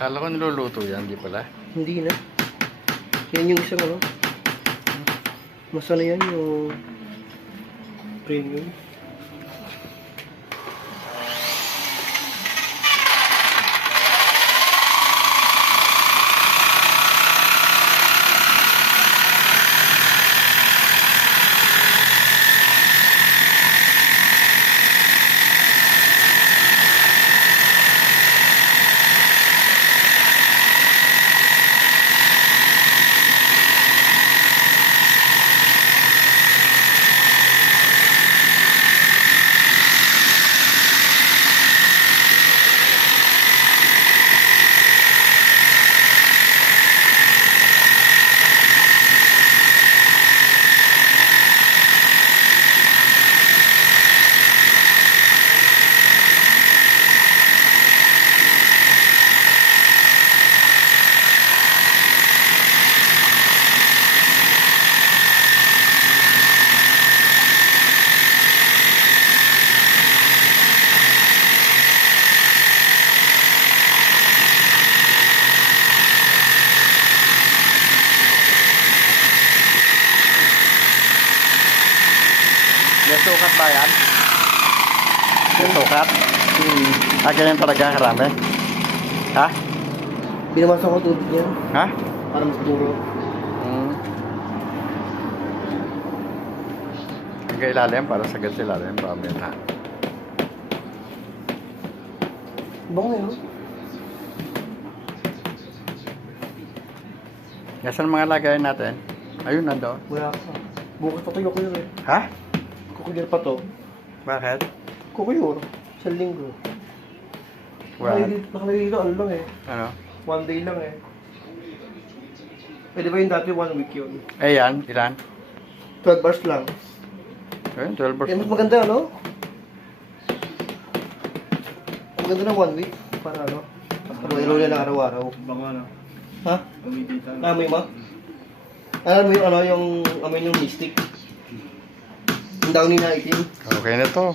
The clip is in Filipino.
Kala ko niluluto yan, di pala. Hindi na. Yan yung isang ano. Mas ano yan yung premium. May sukat ba yan? May sukat? Ganyan talaga karami? Ha? Binamasan ko tubig niya Ha? para mas duro. Hanggang ilalim para sagad sa ilalim. Pamit ha. Bango yun. Nasaan mga lagayan natin? Ayun, nandoon. Wala pa. Bukas pa tuyo ko yun eh. Ha? Kukuyur pa to. Bakit? Kukuyur. Sa linggo. Well, Nakalagay dito ano lang eh. ano? 1 day lang eh. Eh di ba yung dati 1 week yun? Eh yan, ilan? 12 bars lang. Ayun, 12 Eh mas hours. maganda ano? Ang maganda ng 1 week. Para ano? Ilo na araw-araw. Bango na. Ha? Kumikita na. Amoy mo? Alam mo yung ano yung amoy yung mystic? Ang daw nila itim. Okay na to.